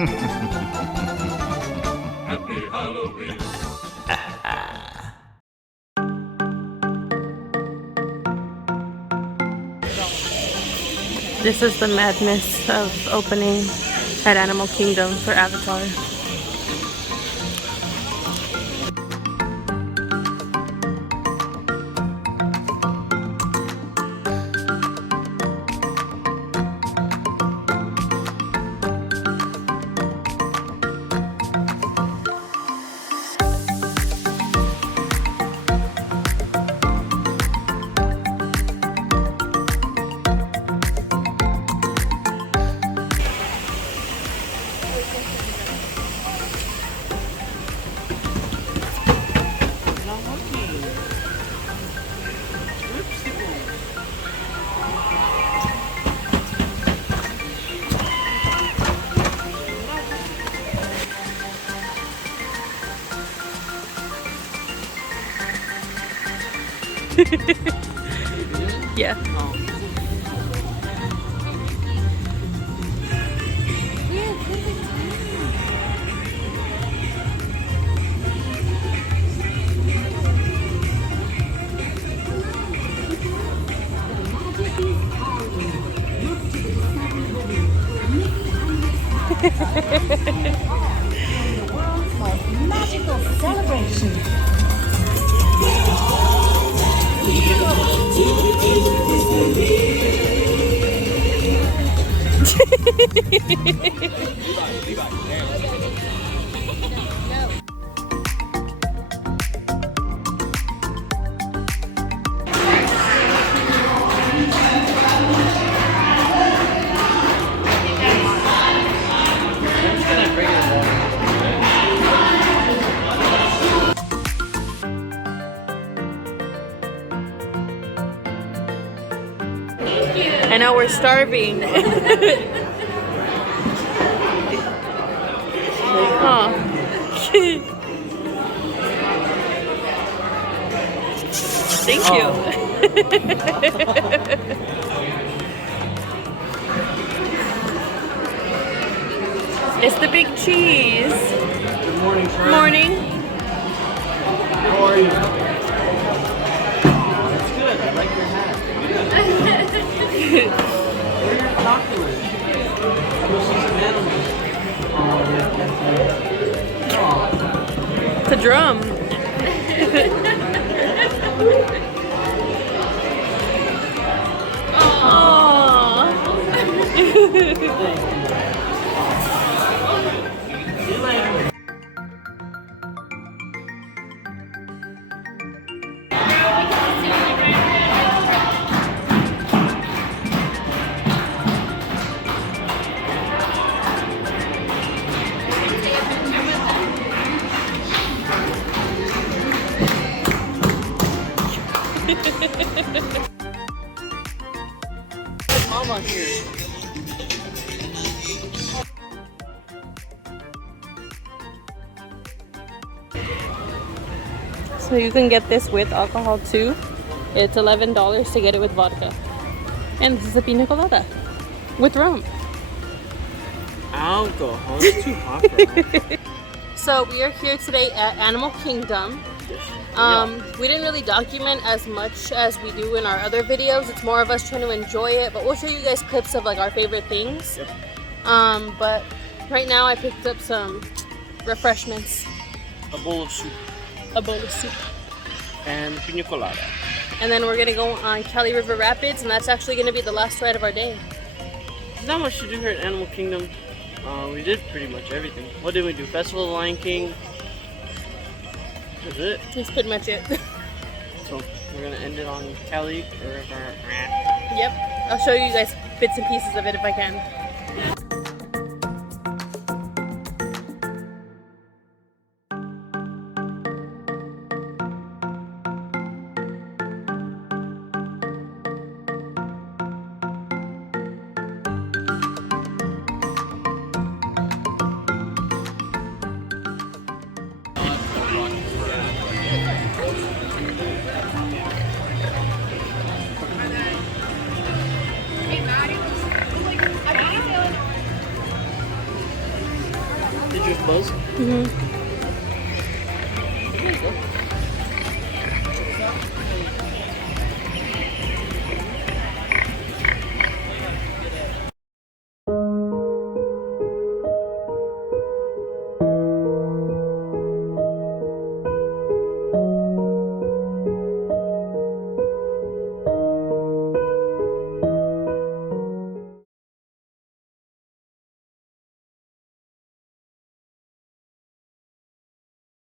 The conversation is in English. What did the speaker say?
Happy Halloween. This is the madness of opening at Animal Kingdom for Avatar. Yeah. Magical celebration. And now we're starving. Oh. Thank you. It's the big cheese. Good morning, friend. Morning. How are you? That's good. I like your hat. Where are your binoculars? Go see some animals. It's a drum. Mama here. So you can get this with alcohol too. It's $11 to get it with vodka. And this is a pina colada with rum. Alcohol. It's too hot for alcohol. So we are here today at Animal Kingdom. We didn't really document as much as we do in our other videos. It's more of us trying to enjoy it, but we'll show you guys clips of like our favorite things. Yep. But right now I picked up some refreshments. A bowl of soup. A bowl of soup. And pina colada. And then we're gonna go on Cali River Rapids, and that's actually gonna be the last ride of our day. There's not much to do here at Animal Kingdom. We did pretty much everything. What did we do? Festival of the Lion King. That's it. That's pretty much it. So we're gonna end it on Cali River. Yep. I'll show you guys bits and pieces of it if I can. Mm-hmm.